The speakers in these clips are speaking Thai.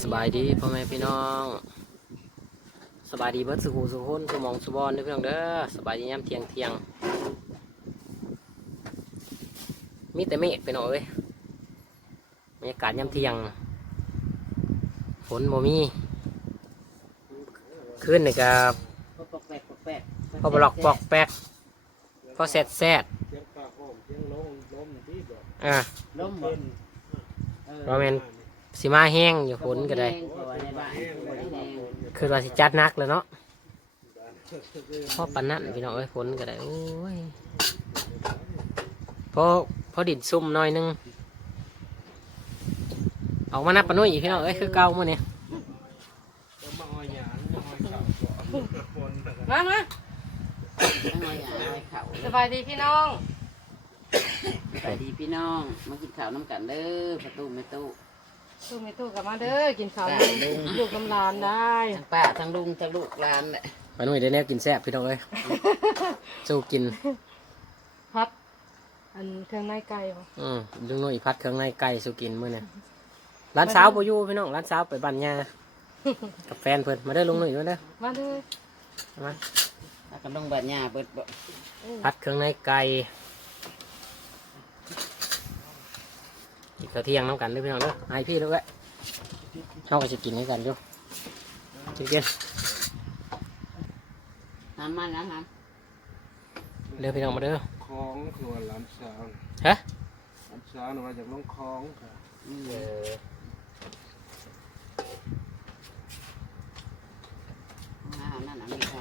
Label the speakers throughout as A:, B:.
A: สบายดีพ่อแม่พี่น้องสบายดีเบิดสุขุสุขนสมองสุบอนเด้อพี่น้องเด้อสบายดียามเที่ยงมีแต่เมฆไปหน่อยเว้ยบรรยากาศยามเที่ยงฝนบ่มีคืนนี่ก็พอบล็อกปอกแป๊กพอแซด
B: ล้มหมด
A: เราแมนสิมาแห้งอยู่ฝนก็ได้คือว่าสิจัดนักเลยเนาะพอปันนั่นพี่น้องเอ้ยฝนก็ได้โอ้ยพอดินซุ่มหน่อยนึงออกมานับปะนุ่ยอีกพี่น้องเอ้ยคือเก่ามื้อนี้
C: มาสบายดีพี่น้อง
B: สวัสดีพี่น้องมากินข้าวน้ำกันเด้อประตูไม่ตู้
C: ตู้ไม่ตู้กลับมาเด้อกินข้าวลูกกำลานได้
B: ทั้งป้าทั้งลุงทั้งลูกหลานแหละ
A: ปะนุ่ยได้แนวกินแซ่บพี่น้องเอ้ยสู้กิน
C: พัดอันเครื่องในไก่บ่
A: ลุงนุ่ยพัดเครื่องในไก่สู้กินมื้อนี้ร้านสาวบ่อยู่พี่น้องร้านสาวไปบ้านย่ากับแฟนเพิ่นมาเด้อลุงนุ่ยมาเด้อ
C: มาเด้อ
A: มา
B: ถ้ากันลงบาดหญ้าเบิดบ่
A: พัดเครื่องในไก่กินข้าวเที่ยงน้ำกันเด้อพี่น้องเด้อไอพี่ด้วยเขาก็จะกินให้กันอยู่กิน
B: น้ำมันน้ำ
A: เด้อพี่น้องมาเด้อ
D: คล้องคือว่าหลานสาว
A: ฮะ
D: หลานสาวน่ะมาจากน้องคล้องค่ะ
B: นั่นอันนี้เขา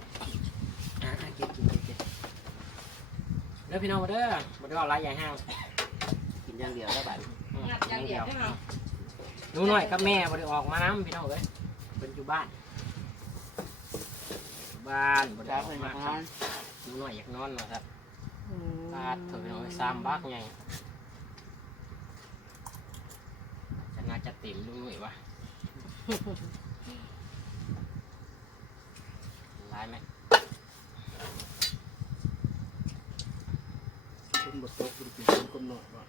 A: กินเด้อพี่น้องมาเด้อมาเด้อเอาไรใหญ่ห้าง
B: กินอย่างเดียวแล้วบัด
C: งัดอย่างเดียวใช่ไหม
A: หนูหน่อยกับแม่มาได้ออกมาน้ำพี่น้องเลยเป็นอยู่บ้านมาได้ออกมาครับหนูหน่อยอยากนอนหน่อยครับบาดเถอะพี่น้องซ้ำบักไงจะน่าจะเต็มลุงหน่อยวะร้ายไหม
D: คนบดโต๊ะคนกินคนหน่อยว่า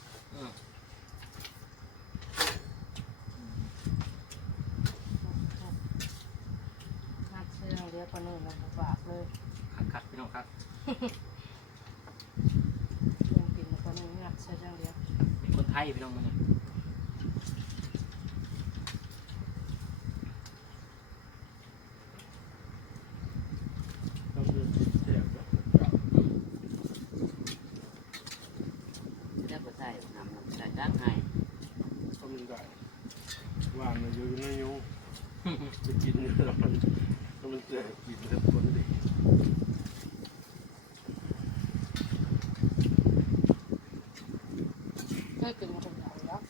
C: งัดเสื้อเรียกปนุ่ยมาฝากเลย
A: คัดพี่น้องครับ
C: ยังกินปนุ่ยงัดเสื้อเรียก
A: เป็นคนไทยพี่น้องมันเนี่ย
D: เราเดินติดแถบ
B: แล้วก็ใส่น้ำใส่จักให้
D: ก็มันได้วานมันอยู่ในยุไปกินแล้วมันแจกกินแล้วคนดี
C: ไม่กินมาคนเดียวแล้ว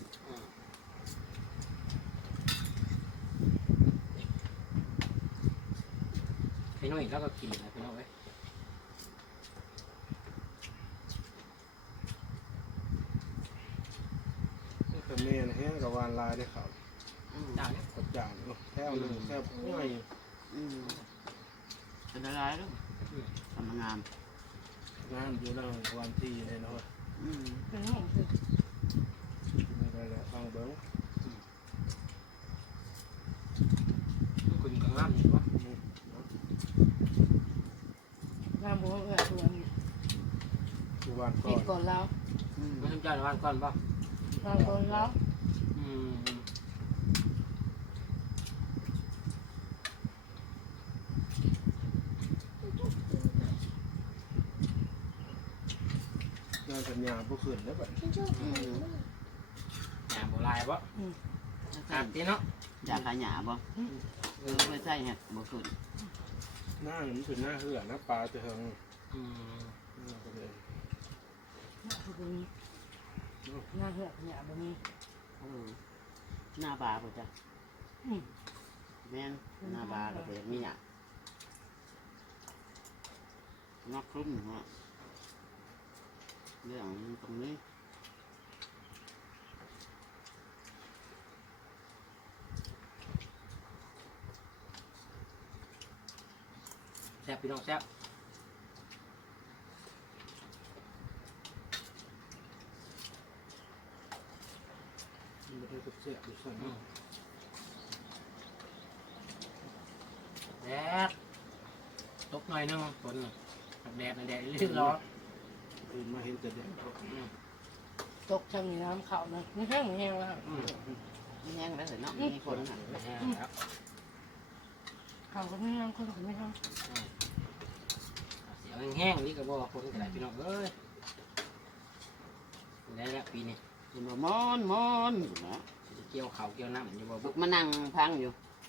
A: พี่น้องอีกแล้วก็กินนะพี่น้องเว้ย
D: แต่แม่นะแห้งกับวานลายได้ครับ
A: จ้าเนี่ย
D: กดจานแค่หนึ่งแค่ง่าย
B: เป็นอะไรลูกทำงาน
D: งานอยู่นั่งวันที่เลยเนาะ
C: เป็นห้องคือ
D: ไม่ได้แล้วฟังเบิ้ง
A: คุณกังล่ำอยู่ปะ
C: งานบัวตัวนี้
D: อยู่วานก่อ
C: กิน
D: น
C: ก่อนแล้ว
A: ไม่ทำใจในวันก่อนปะ
C: งานก่อนแล้ว
A: อืม
D: งานสัญญาผู้ขึ้นแล้วแบบ
A: หาโบราณปะขาดตีเนาะ
B: อยากขายหญ้าบ่ไม่ใช่เห็ดบ่ขึ้น
D: หน้ามันเป็นหน้าเหือหน้าปลาจะเฮง
A: อืม
C: งานเหือกเนี่ยแบบนี้
B: หน้าบาบ่จ้ะแม่นหน้าบาก็เป็นมีหญ้านักคลุ้มฮะเรื่องตรงนี้
A: แซ่บพี่น้องแซ่บ
D: มันได้กับเสียดูสั่น
A: แดดตกหน่อยนึงฝนน่ะแดดนะแดดลื่นร้อน
D: ตื่นมาเห็นแต่แดด
C: ตกช่างน้ำเขานะไม่แห้งไม่แห้งแล้ว
B: ไม่แห้งแล้วเนาะมีคนค่ะ
A: แห้งแล้ว
C: เขาก็ไม่น้ำคนก็ไม่ท
A: เสียงแห้งๆนี่ก็บอกคนกระไรพี่น้องเอ้ยได้แล้วปีนี้
B: กินมามอนนะ
A: จะเกี่ยวเขาวเกี่ยวน้ำอยู่บ่
B: บุ
A: บุ
B: กมานั่งพังอยู่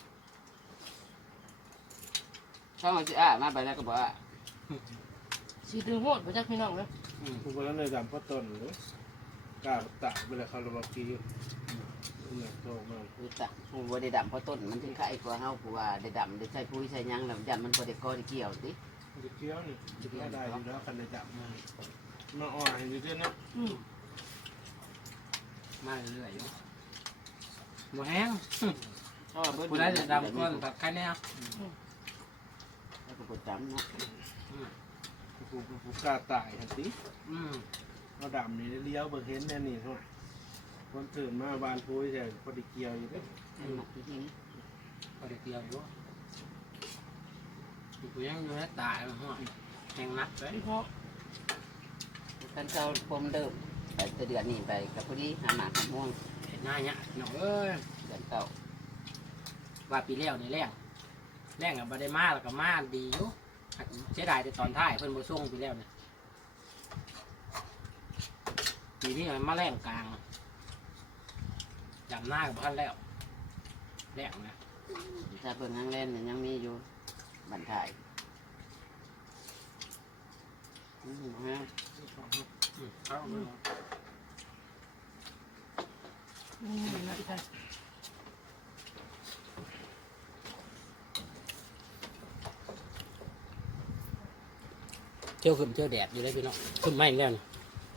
B: ช่องจะอ่ะมาไปแล้วก็บอกอ่ะ
C: ำสีดึงโหดไปจากพี่น้องเลย
D: กูไปแล้วในดำพ่อต้นเลยกล้าตะไปเลยเขาระบกีเนี่ยโตมา
B: คือตักผู้บริดำเพราะต้นมันถึงไข่กว่าเฮาผู้ว่าได้ดำได้ใส่ปุ๋ยใส่ยังแล้วยันมันบ่ได้ก่อได้เกี่ยวติ
D: จะเกี้ยวนี่จะเกี้ยวได้อยู่แล้วคันในดำมาอ่อนอยู่ด้วยเนาะ
A: มาเรื่อยๆอยู่บ่แห้ง
B: ชอบเบิ่ง
A: ผู้ได้จะดำก้อนตัดไข่แน่
B: แล้วก็บ่จำเนาะ
D: กูกล้าตายทันที
A: อืม
D: เอาดำนี่เลี้ยวเบิ่งเห็นแน่นี่เท่าไหร่คนตื่นมาบานพุ้ยแต่พอดีเกี่ยวอยู่ด้วย
B: หนักจริง
A: พอได้เกี่ยวอยู่กูยังอยู่ในตายมันห้อยแห้งนักเลย
C: พี่พ่อ
B: ๆคันเขาพรมเดิมไปแต่เดือนนี้ไปกับพอดีหาหมากหาม่วง
A: เห็นหน้าเนี่ยน้องเอ้ย
B: เดือนเก่า
A: ว่าปีแล้วนี่แรงแรงกับบัได้มาแล้วก็มาดีอยู่เสียดายแต่ตอนท้ายเพิ่นบ่ส่งปีแล้วเนี่ยปีนี้มันมาแรงกลางจำหน้ากับพันแล้วแรงนะ
B: ถ้าเบิ่งทางเล่นเนี่ยยังมีอยู่บันทายฮะ
A: เอาไปเลย
C: นะพี่ชาย
A: เที่ยวขึ้นเที่ยวแดดอยู่เลยพี่น้องขึ้นไม่แล้วนี่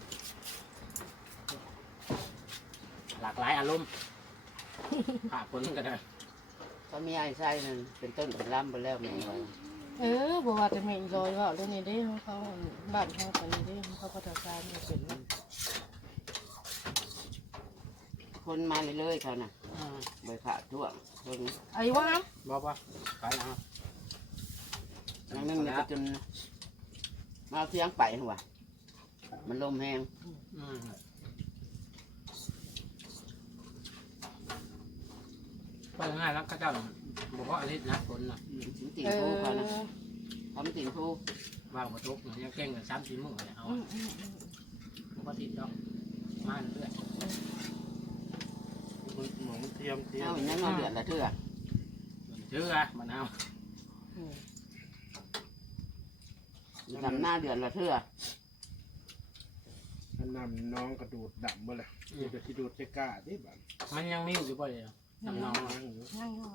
A: หลากหลายอารมณ์ผ่าคนก็ได้
B: ก็มีไอ้ไส้นั่นเป็นต้นเป็นลำไปแล้วแม่ไว้
C: บอกว่าจะมีอีรอยว่าเรื่องนี้ได้เขาบ้านเขาตอนนี้ได้เขาก็ทำการเป็น
B: คนมาเรื่อยๆเขาน่ะใบขาดท่วงเพิ่ง
C: ไอ้ว่า
A: บอกว่าไปนะครับ
B: ยังนึงเนี่ยก็จนมาเสียงไปหัวมันลมแห้ง
A: ไปง่ายแล้วก็เจ้าบอกว่าอะไรนะคนน่ะ
B: สิงติ่งผู้เขานะทำติ่งผู้
A: ว่างมาทุกยังเก่งกัน3-4 มื้อเนี่ยเอาปกติดอกมาเรื่อย
D: หมอมันเทียม
B: เอาอย่างนั้นมาเดือดละเถื่อ
A: เชื่อมันเอา
B: ดำหน้าเดือดละเถื่อ
D: อันนำน้องกระดูดดำมาเลยเดี๋ยวที่ดูดจะกล้าดิบ้าน
A: มันยังมีอยู่บ่เลยน้ำน้อง
D: นั่งอยู่
C: นั่งอยู่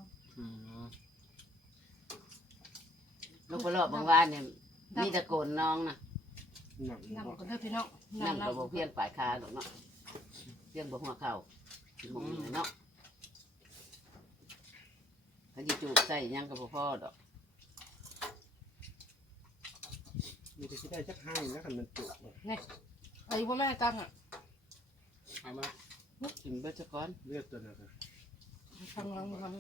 B: ลูกกระรอกบางวานเนี่ยมีตะโกนน้องนะ
D: นั่ง
C: นั่ง
D: บ่
C: กันเถอะพี่น้อง
B: นั่งกระบอกเพียงปลายคาหรอกเนาะเพียงบอกหัวเข่าหมองนี่เนาะเขาจะจูบใส่ยังกระบอกพ่อดอก
D: มีแต่ที่ได้จักให้แล้วกันมันจุกเลย
C: ไอ้ว่าแม่ตั้งอ่ะ
A: เอามา
B: กินเบิดซะก่อน
D: เลือดตัวนั้น
C: ทำงานทำ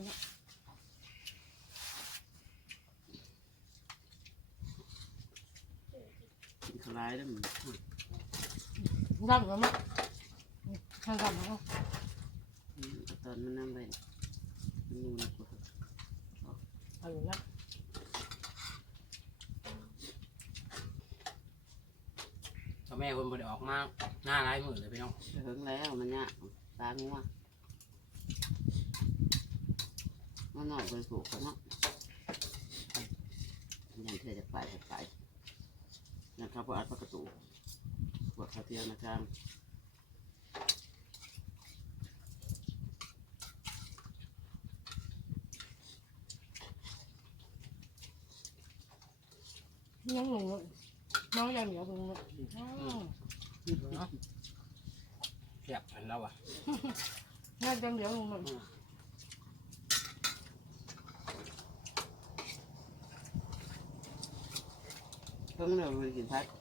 B: กินขลายแล้วมัน
C: ร่ำกันมั้ยทำกันมั้ย
B: ตอนมันนั่งไปมันนูนกว่า
C: เอาอยู่นะ
A: พ่อแม่คนบ่ได้ออกมาหน้าร้ายมือเลยพี่น้อง
B: เฮิงแล้วมันเนี่ยตางัวมันหน่อยไปผูกเขาเนาะยังเธอจะไปยังเขาพออัดประตูปวดขาเทียมนะครับ
C: น้องหนูน้องยังเหนียวหนู
A: เพียบเห็นแล้วอ่ะ
C: น่าจะเหนียวหนู
B: เพิ่งเราไปกินพัด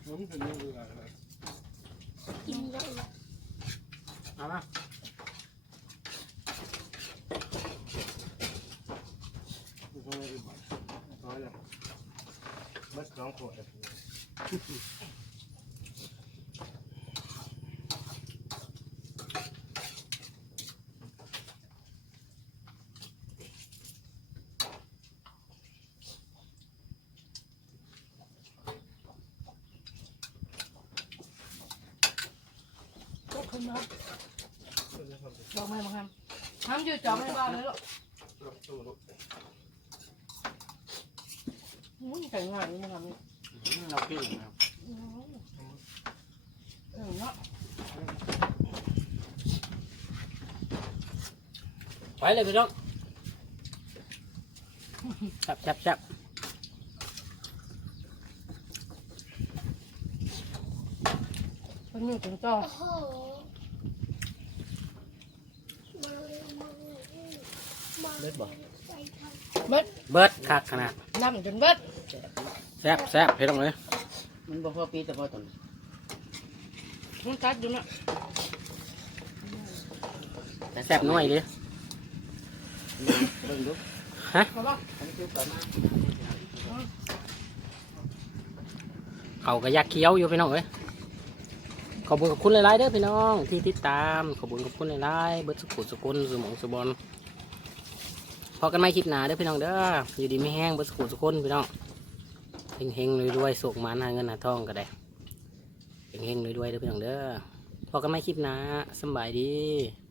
D: มันเป็นยังไงครับ
C: กินเยอะเลย
A: เอามา
D: มันก็ไม่ได้บ่อยน้อยเลยมัดน้องขวด
C: ก็ขึ้นมาบอกไม่มาทำทำอยู่จอไม่บ้าเลยหรอกแต่งงานนี่มาทำนี่
B: เราเก่งนะครับ
C: เนาะ
A: ไปเลยพี่น้องแซ่บ
C: เป็นมือถึงจอ
B: เลิศบ่
C: เบิด
A: เบิดคักขนาด
C: น้ำจนเบิด
A: แซ่บพี่น้องเลย
B: มันบ่พอปีแต่พอตอน
C: มันตัดอยู่น่ะ
A: แซ่บน้อยดิ
B: เบิ่งดู
C: เขาบอก
B: อันนี้คือประมาณ
A: เขาก็อยากเคี้ยวอยู่พี่น้องเลยขอบคุณกับคุณหลายๆเด้อพี่น้องที่ติดตามขอบคุณกับคุณหลายๆเบิดสุขุสุกุลสมองสุบอลพอกันไม่คลิปหนาเด้อพี่น้องเด้ออยู่ดีไม่แห้งเบิดสุขุสุกุลพี่น้องเฮงๆรวยๆสุกมันหาเงินหาทองก็ได้เฮงๆรวยๆเด้อพี่น้องเด้อพอกันไม่คลิปหนาสำบายดี